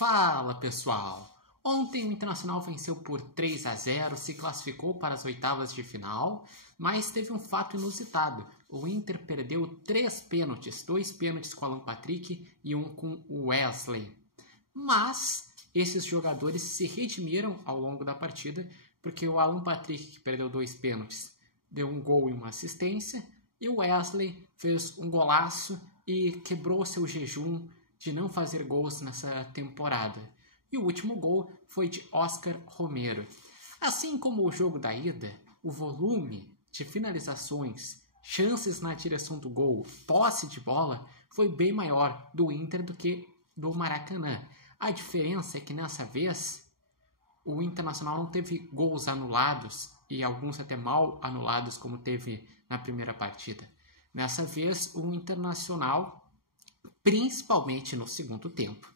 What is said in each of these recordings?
Fala pessoal! Ontem o Internacional venceu por 3-0, se classificou para as oitavas de final, mas teve um fato inusitado. O Inter perdeu 3 pênaltis, 2 pênaltis com o Alan Patrick e 1 com o Wesley. Mas esses jogadores se redimiram ao longo da partida, porque o Alan Patrick, que perdeu 2 pênaltis, deu um gol e uma assistência, e o Wesley fez um golaço e quebrou seu jejum de não fazer gols nessa temporada. E o último gol foi de Oscar Romero. Assim como o jogo da ida, o volume de finalizações, chances na direção do gol, posse de bola, foi bem maior do Inter do que do Maracanã. A diferença é que nessa vez o Internacional não teve gols anulados e alguns até mal anulados como teve na primeira partida. Nessa vez o Internacional, principalmente no segundo tempo,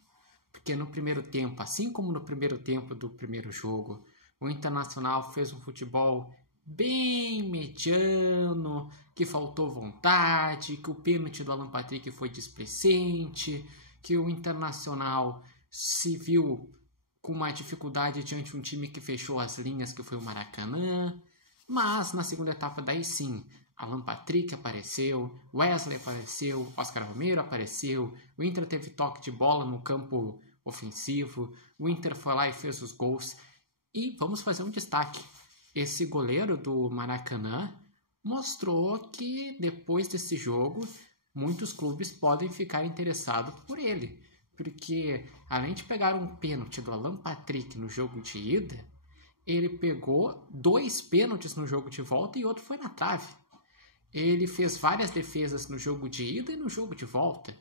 porque no primeiro tempo, assim como no primeiro tempo do primeiro jogo, o Internacional fez um futebol bem mediano, que faltou vontade, que o pênalti do Alan Patrick foi displicente, que o Internacional se viu com uma dificuldade diante de um time que fechou as linhas, que foi o Maracanã. Mas na segunda etapa, daí sim, Alan Patrick apareceu, Wesley apareceu, Oscar Romero apareceu, o Inter teve toque de bola no campo ofensivo, o Inter foi lá e fez os gols. E vamos fazer um destaque. Esse goleiro do Maracanã mostrou que depois desse jogo, muitos clubes podem ficar interessados por ele. Porque além de pegar um pênalti do Alan Patrick no jogo de ida, ele pegou 2 pênaltis no jogo de volta e outro foi na trave. Ele fez várias defesas no jogo de ida e no jogo de volta.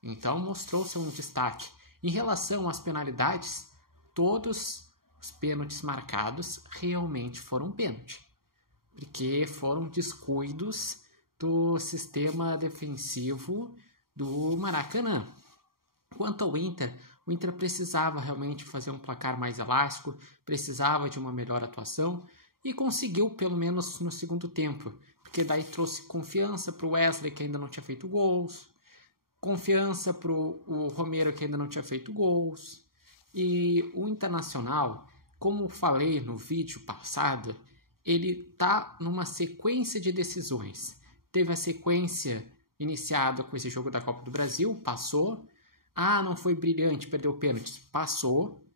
Então mostrou-se um destaque. Em relação às penalidades, todos os pênaltis marcados realmente foram pênalti. Porque foram descuidos do sistema defensivo do Maracanã. Quanto ao Inter, o Inter precisava realmente fazer um placar mais elástico, precisava de uma melhor atuação e conseguiu pelo menos no segundo tempo, porque daí trouxe confiança para o Wesley, que ainda não tinha feito gols, confiança para o Romero, que ainda não tinha feito gols. E o Internacional, como falei no vídeo passado, ele está numa sequência de decisões. Teve a sequência iniciada com esse jogo da Copa do Brasil, passou. Não foi brilhante, perdeu pênaltis, passou.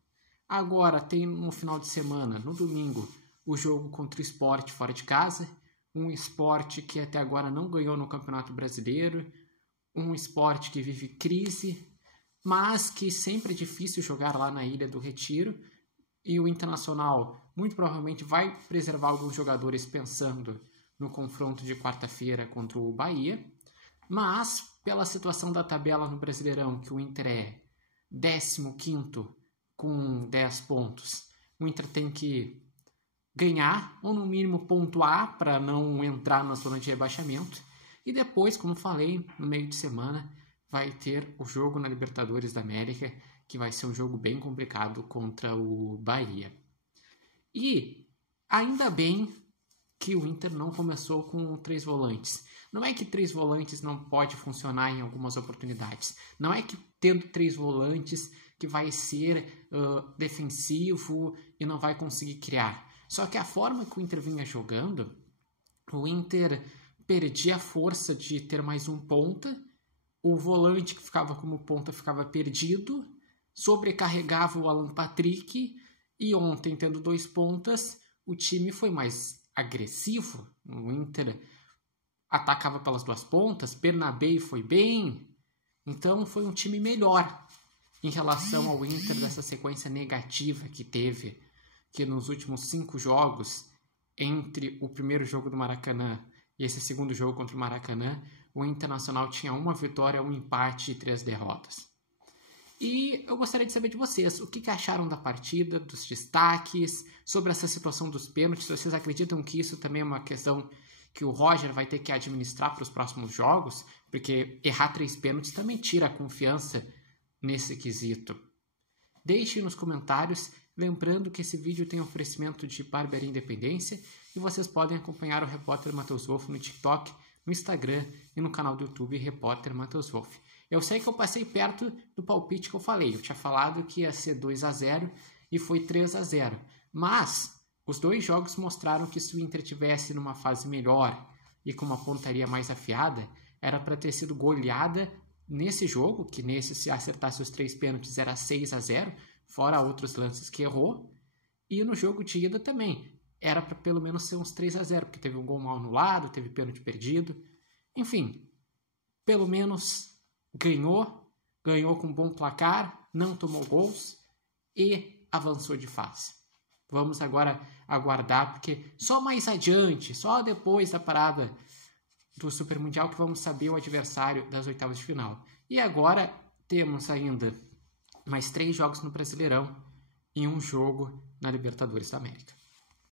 Agora tem no final de semana, no domingo, o jogo contra o Sport fora de casa. Um Sport que até agora não ganhou no Campeonato Brasileiro. Um Sport que vive crise, mas que sempre é difícil jogar lá na Ilha do Retiro. E o Internacional muito provavelmente vai preservar alguns jogadores pensando no confronto de quarta-feira contra o Bahia. Mas, pela situação da tabela no Brasileirão, que o Inter é 15º com 10 pontos, o Inter tem que ganhar, ou no mínimo pontuar, para não entrar na zona de rebaixamento. E depois, como falei, no meio de semana, vai ter o jogo na Libertadores da América, que vai ser um jogo bem complicado contra o Bahia. E ainda bem que o Inter não começou com 3 volantes. Não é que 3 volantes não pode funcionar em algumas oportunidades. Não é que tendo 3 volantes que vai ser defensivo e não vai conseguir criar. Só que a forma que o Inter vinha jogando, o Inter perdia a força de ter mais um ponta, o volante que ficava como ponta ficava perdido, sobrecarregava o Alan Patrick, e ontem, tendo 2 pontas, o time foi mais agressivo. O Inter atacava pelas 2 pontas, Bernabé foi bem, então foi um time melhor em relação ao Inter dessa sequência negativa que teve, que nos últimos 5 jogos, entre o primeiro jogo do Maracanã e esse segundo jogo contra o Maracanã, o Internacional tinha 1 vitória, 1 empate e 3 derrotas. E eu gostaria de saber de vocês, o que acharam da partida, dos destaques, sobre essa situação dos pênaltis. Vocês acreditam que isso também é uma questão que o Roger vai ter que administrar para os próximos jogos? Porque errar 3 pênaltis também tira a confiança nesse quesito. Deixem nos comentários, lembrando que esse vídeo tem oferecimento de Barbearia Independência e vocês podem acompanhar o Repórter Matheus Wolff no TikTok, no Instagram e no canal do YouTube Repórter Matheus Wolff. Eu sei que eu passei perto do palpite que eu falei. Eu tinha falado que ia ser 2-0 e foi 3-0. Mas os dois jogos mostraram que se o Inter tivesse numa fase melhor e com uma pontaria mais afiada, era para ter sido goleada nesse jogo, que nesse, se acertasse os 3 pênaltis, era 6-0, fora outros lances que errou. E no jogo de ida também. Era para pelo menos ser uns 3-0, porque teve um gol mal anulado, teve pênalti perdido. Enfim, pelo menos ganhou com bom placar, não tomou gols e avançou de fase. Vamos agora aguardar, porque só mais adiante, só depois da parada do Super Mundial, que vamos saber o adversário das oitavas de final. E agora temos ainda mais 3 jogos no Brasileirão e um jogo na Libertadores da América.